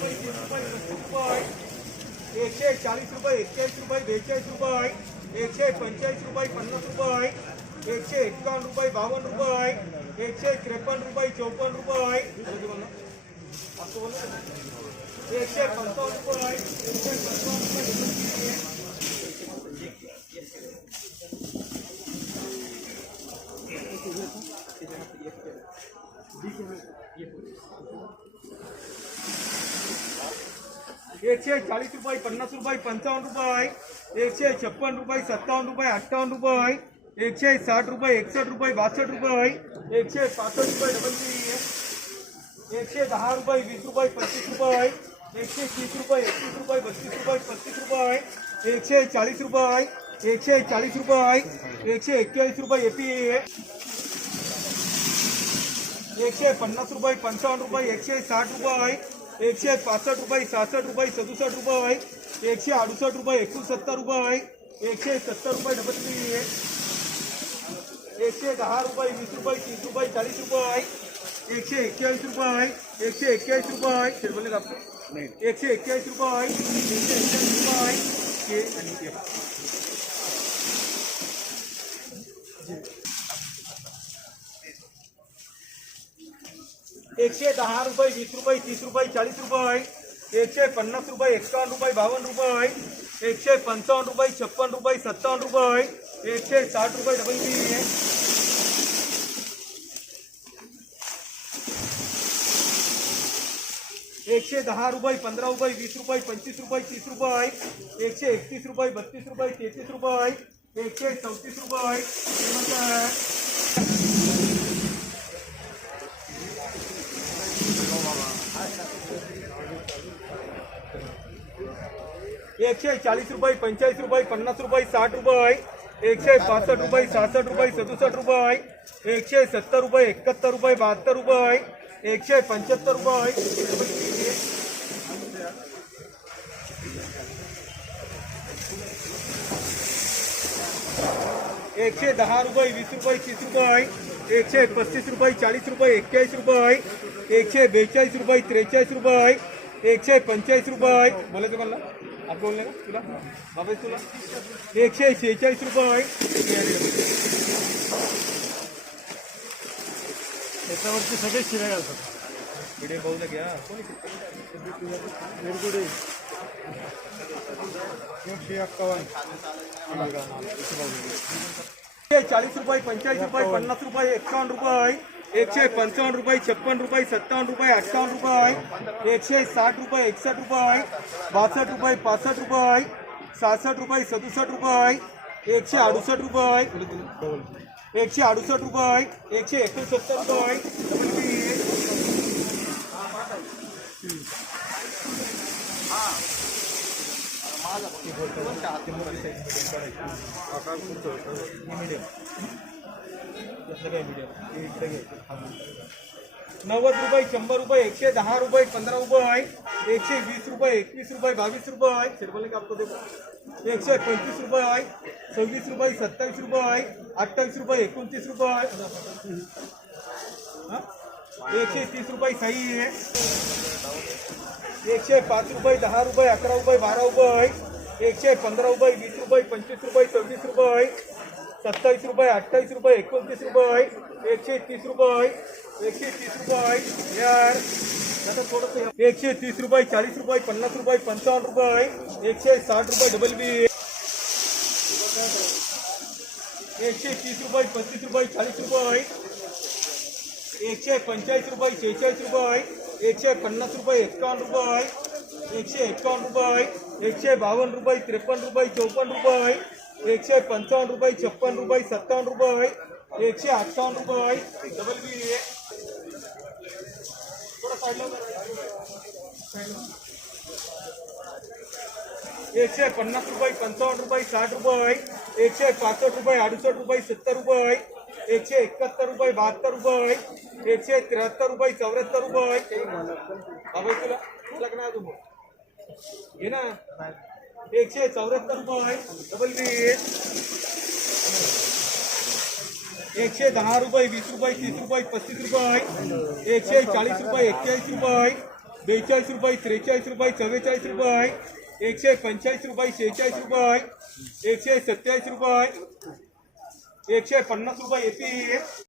रुपये एकशे चाळीस रुपये एक्केचाळीस रुपये बेचाळीस रुपये एकशे पंचेचाळीस रुपये पन्नास रुपये एकशे एक्कावन्न रुपये बावन्न रुपये एकशे त्रेपन्न रुपये चौपन्न रुपये एकशे पंचावन्न रुपये एकशे पंचावन्न रुपये एकशे चाळीस रुपये पन्नास रुपये पंचावन्न रुपये एकशे छप्पन रुपये सत्तावन्न रुपये अठ्ठावन्न रुपये एकशे साठ रुपये एकसष्ट रुपये बासष्ट रुपये एकशे पासष्ट रुपये डबल थ्री एकशे दहा रुपये वीस रुपये पस्तीस रुपये एकशे तीस रुपये एकतीस रुपये बत्तीस रुपये पस्तीस रुपये एकशे चाळीस रुपये एकशे चाळीस रुपये एकशे एक्केचाळीस रुपये एपी एकशे पन्नास रुपये पंचावन्न रुपये एकशे साठ रुपये एकशे पासष्ट रुपये सहासष्ट रुपये सदुसष्ट रुपये एकशे अडुसष्ट रुपये एकोणसत्तर रुपये एकशे सत्तर रुपये डबल थ्री एकशे दहा रुपये वीस रुपये तीस रुपये चाळीस रुपये एकशे एक्केचाळीस रुपये एकशे एक्केचाळीस रुपये शेर बोलले का आपले? एकशे एक्केचाळीस रुपये एकशे एक्केचाळीस रुपये हे एकशे दहा रुपये वीस रुपये, तीस रुपये चाळीस रुपये। एकशे पन्नास रुपये एक्कावन्न रुपये बावन्न रुपये। एकशे पंचावन्न रुपये, छप्पन रुपये सत्तावन्न रुपये। एकशे साठ रुपये डबल बी एकशे दहा रुपये पंधरा रुपये वीस रुपये पंचवीस रुपये, तीस रुपये। एकशे एकतीस रुपये, बत्तीस रुपये तेहतीस रुपये। एकशे चौतीस रुपये। एकशे चाळीस रुपये पंचेचाळीस रुपये पन्नास रुपये साठ रुपये एकशे पासष्ट रुपये सहासष्ट रुपये सदुसष्ट रुपये एकशे सत्तर रुपये एकाहत्तर रुपये बहात्तर रुपये एकशे पंच्याहत्तर रुपये. एकशे दहा रुपये वीस रुपये तीस रुपये एकशे पस्तीस रुपये चाळीस रुपये एक्केचाळीस रुपये एकशे बेचाळीस रुपये त्रेचाळीस रुपये एकशे पंचेचाळीस रुपये. बोलायचं मला आता बोलले का? तुला? बाबा तुला? एकशे शेहेचाळीस रुपये त्याच्यावरती सगळे शिराय घालतात व्हिडिओ पाहू घ्या एकशे चाळीस रुपये पंचेचाळीस रुपये पन्नास रुपये रुपये एकशे पंचावन्न रुपये छप्पन रुपये सत्तावन्न रुपये अठ्ठावन्न रुपये. आहे एकशे साठ रुपये एकसष्ट रुपये. आहे बासष्ट रुपये पासष्ट रुपये. आहे सहासष्ट रुपये सदुसष्ट रुपये. आहे एकशे अडुसष्ट रुपये. आहे एकशे अडुसष्ट रुपये. आहे एकशे एकोणसत्तर रुपये. आहे नव्वद रुपये, शंभर रुपये एकशे दहा रुपये पंधरा रुपये एकशे वीस रुपये, एकवीस रुपये, बावीस रुपये शिरपले का आपको देखो एकशे पंचवीस रुपये सव्वीस रुपये सत्तावीस रुपये अठ्ठावीस रुपये एकोणतीस रुपये हा? एकशे तीस रुपये सही आहे एकशे पाच रुपये, दहा रुपये अकरा रुपये बारा रुपये एकशे पंधरा रुपये वीस रुपये पंचवीस रुपये सव्वीस रुपये सत्तावीस रुपये अठ्ठावीस रुपये, एकोणतीस रुपये एकशे तीस रुपये एकशे तीस रुपये यार, आता एकशे तीस रुपये, चाळीस रुपये, पन्नास रुपये, पंचावन्न रुपये एकशे साठ रुपये डबल बी एकशे तीस रुपये, पस्तीस रुपये, चाळीस रुपये एकशे पंचेचाळीस रुपये, शेहेचाळीस रुपये एकशे पन्नास रुपये एकावन्न रुपये एकशे एकावन्न रुपये एकशे बावन्न रुपये, त्रेपन्न रुपये, चौपन्न रुपये एकशे पंचावन्न रुपये छप्पन रुपये सत्तावन्न रुपये एकशे अठ्ठावन्न रुपये डबल बी आहे थोडं एकशे पन्नास रुपये पंचावन्न रुपये साठ रुपये एकशे पासष्ट रुपये अडुसष्ट रुपये सत्तर रुपये एकशे एकाहत्तर रुपये बहात्तर रुपये एकशे त्र्याहत्तर रुपये चौऱ्याहत्तर रुपये बाबा तुला लग्न अजून? घे ना. एकशे चौऱ्याहत्तर रुपये डबल बी एकशे दहा रुपये वीस रुपये, तीस रुपये पस्तीस रुपये। एकशे चाळीस रुपये एक्केचाळीस रुपये। बेचाळीस रुपये त्रेचाळीस रुपये चव्वेचाळीस रुपये। एकशे पंचेचाळीस रुपये शेहेचाळीस रुपये। एकशे सत्तेचाळीस रुपये। एकशे पन्नास रुपये येते